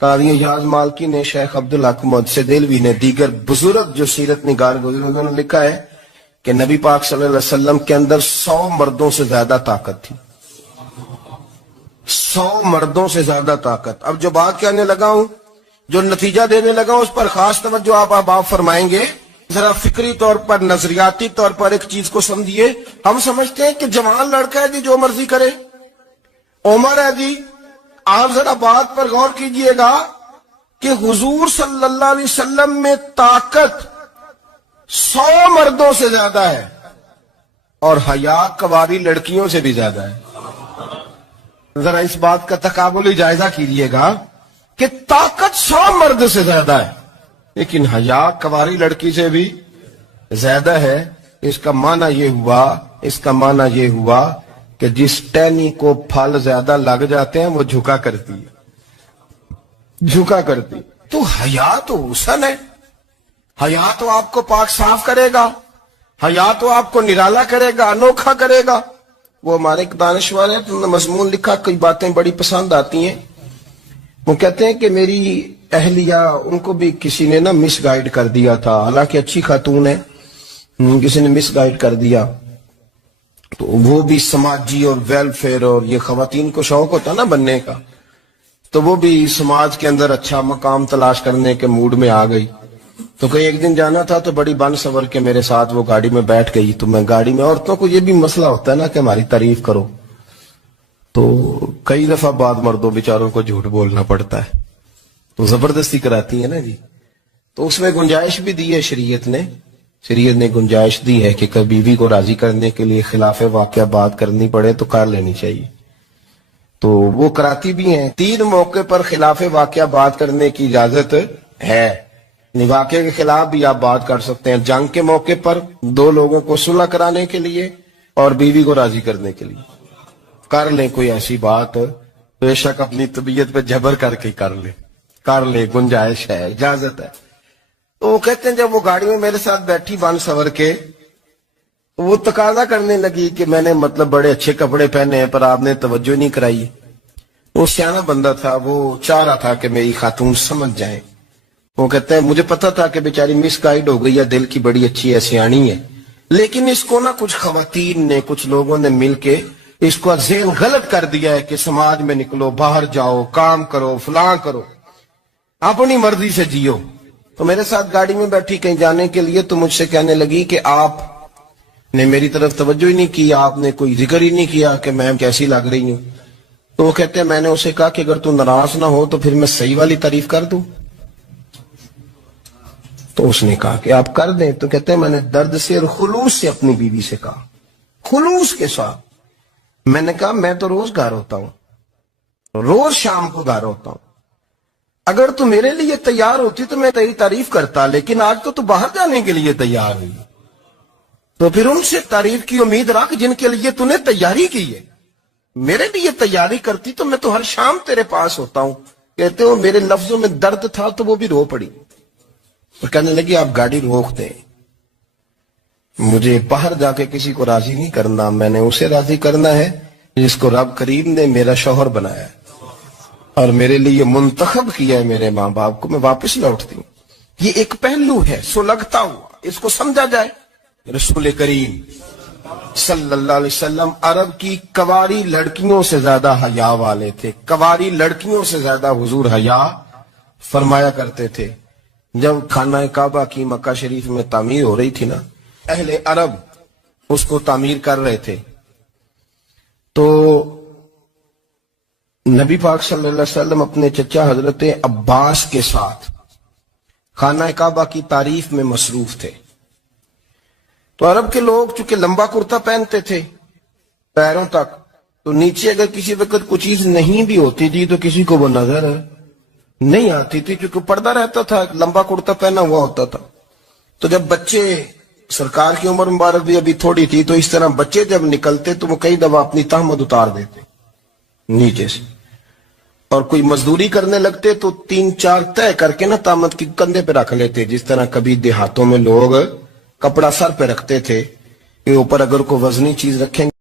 قاضی یاز مالکی نے، شیخ عبدالحق محدث دہلوی نے، دیگر بزرگ جو سیرت نگار بزرگوں نے لکھا ہے کہ نبی پاک صلی اللہ علیہ وسلم کے اندر 100 مردوں سے زیادہ طاقت تھی. 100 مردوں سے زیادہ طاقت. اب جو بات کہنے لگا ہوں، جو نتیجہ دینے لگا ہوں، اس پر خاص توجہ آپ فرمائیں گے. ذرا فکری طور پر، نظریاتی طور پر ایک چیز کو سمجھیے. ہم سمجھتے ہیں کہ جوان لڑکا ہے جی، جو مرضی کرے. عمر ہے جی. آپ ذرا بات پر غور کیجئے گا کہ حضور صلی اللہ علیہ وسلم میں طاقت 100 مردوں سے زیادہ ہے اور حیا کواری لڑکیوں سے بھی زیادہ ہے. ذرا اس بات کا تقابلی جائزہ کیجئے گا کہ طاقت 100 مرد سے زیادہ ہے لیکن حیا کواری لڑکی سے بھی زیادہ ہے. اس کا معنی یہ ہوا کہ جس ٹہنی کو پھل زیادہ لگ جاتے ہیں وہ جھکا کرتی. تو حیا تو حسن ہے. حیا تو آپ کو پاک صاف کرے گا. حیا تو آپ کو نرالا کرے گا، انوکھا کرے گا. وہ ہمارے ایک دانشور ہیں، انہوں نے مضمون لکھا، کئی باتیں بڑی پسند آتی ہیں. وہ کہتے ہیں کہ میری اہلیہ، ان کو بھی کسی نے مس گائیڈ کر دیا تھا، حالانکہ اچھی خاتون ہے، کسی نے مس گائیڈ کر دیا. تو وہ بھی سماجی اور ویلفیئر، اور یہ خواتین کو شوق ہوتا نا بننے کا، تو وہ بھی سماج کے اندر اچھا مقام تلاش کرنے کے موڈ میں آ گئی. تو کہیں ایک دن جانا تھا تو بڑی بن سور کے میرے ساتھ وہ گاڑی میں بیٹھ گئی. تو میں گاڑی میں، عورتوں کو یہ بھی مسئلہ ہوتا ہے نا کہ ہماری تعریف کرو، تو کئی دفعہ بعد مردوں بیچاروں کو جھوٹ بولنا پڑتا ہے، تو زبردستی کراتی ہے نا جی. تو اس میں گنجائش بھی دی ہے شریعت نے گنجائش دی ہے کہ کبھی بیوی کو راضی کرنے کے لیے خلاف واقعہ بات کرنی پڑے تو کر لینی چاہیے. تو وہ کراتی بھی ہیں. 3 موقع پر خلاف واقعہ بات کرنے کی اجازت ہے. واقعے کے خلاف بھی آپ بات کر سکتے ہیں. جنگ کے موقع پر 2 لوگوں کو صلح کرانے کے لیے اور بیوی کو راضی کرنے کے لیے کر لیں کوئی ایسی بات. بے شک اپنی طبیعت پہ جبر کر کے کر لیں، گنجائش ہے، اجازت ہے. تو وہ کہتے ہیں جب وہ گاڑی میں میرے ساتھ بیٹھی بن سور کے، وہ تقاضا کرنے لگی کہ میں نے بڑے اچھے کپڑے پہنے ہیں پر آپ نے توجہ نہیں کرائی. وہ سیانا بندہ تھا، وہ چاہ رہا تھا کہ میری خاتون سمجھ جائیں. وہ کہتے ہیں مجھے پتا تھا کہ بیچاری مس گائیڈ ہو گئی ہے، دل کی بڑی اچھی ہے، سیانی ہے، لیکن اس کو کچھ خواتین نے، کچھ لوگوں نے مل کے اس کو ذہن غلط کر دیا ہے کہ سماج میں نکلو، باہر جاؤ، کام کرو، فلاں کرو، اپنی مرضی سے جیو. تو میرے ساتھ گاڑی میں بیٹھی کہیں جانے کے لیے، تو مجھ سے کہنے لگی کہ آپ نے میری طرف توجہ ہی نہیں کی، آپ نے کوئی ذکر ہی نہیں کیا کہ میں کیسی لگ رہی ہوں. تو وہ کہتے ہیں میں نے اسے کہا کہ اگر تو ناراض نہ ہو تو پھر میں صحیح والی تعریف کر دوں. تو اس نے کہا کہ آپ کر دیں. تو کہتے ہیں میں نے درد سے اور خلوص سے اپنی بیوی سے کہا، خلوص کے ساتھ. میں نے کہا میں تو روز گھر ہوتا ہوں، روز شام کو گھر ہوتا ہوں. اگر تو میرے لیے تیار ہوتی تو میں تیری تعریف کرتا، لیکن آج تو باہر جانے کے لیے تیار ہوئی. تو پھر ان سے تعریف کی امید رکھ جن کے لیے تو نے تیاری کی ہے. میرے لیے تیاری کرتی تو میں تو ہر شام تیرے پاس ہوتا ہوں. کہتے ہو میرے لفظوں میں درد تھا تو وہ بھی رو پڑی اور کہنے لگی آپ گاڑی روک دیں، مجھے باہر جا کے کسی کو راضی نہیں کرنا، میں نے اسے راضی کرنا ہے جس کو رب کریم نے میرا شوہر بنایا ہے اور میرے لیے منتخب کیا ہے میرے ماں باپ کو. میں واپس لوٹتی ہوں. یہ ایک پہلو ہے سلگتا ہوا، اس کو سمجھا جائے. رسول کریم صلی اللہ علیہ وسلم عرب کی کواری لڑکیوں سے زیادہ حیا والے تھے. کواری لڑکیوں سے زیادہ حضور حیا فرمایا کرتے تھے. جب خانہ کعبہ کی مکہ شریف میں تعمیر ہو رہی تھی نا، اہل عرب اس کو تعمیر کر رہے تھے، تو نبی پاک صلی اللہ علیہ وسلم اپنے چچا حضرت عباس کے ساتھ خانہ کعبہ کی تعریف میں مصروف تھے. تو عرب کے لوگ چونکہ لمبا کرتا پہنتے تھے پیروں تک، تو نیچے اگر کسی وقت کوئی چیز نہیں بھی ہوتی تھی تو کسی کو وہ نظر نہیں آتی تھی، کیونکہ پردہ رہتا تھا، لمبا کرتا پہنا ہوا ہوتا تھا. تو جب بچے، سرکار کی عمر مبارک بھی ابھی تھوڑی تھی، تو اس طرح بچے جب نکلتے تو وہ کئی دفعہ اپنی تہمت اتار دیتے نیچے سے، اور کوئی مزدوری کرنے لگتے تو 3-4 طے کر کے تہمت کی کندھے پہ رکھ لیتے. جس طرح کبھی دیہاتوں میں لوگ کپڑا سر پہ رکھتے تھے کہ اوپر اگر کوئی وزنی چیز رکھیں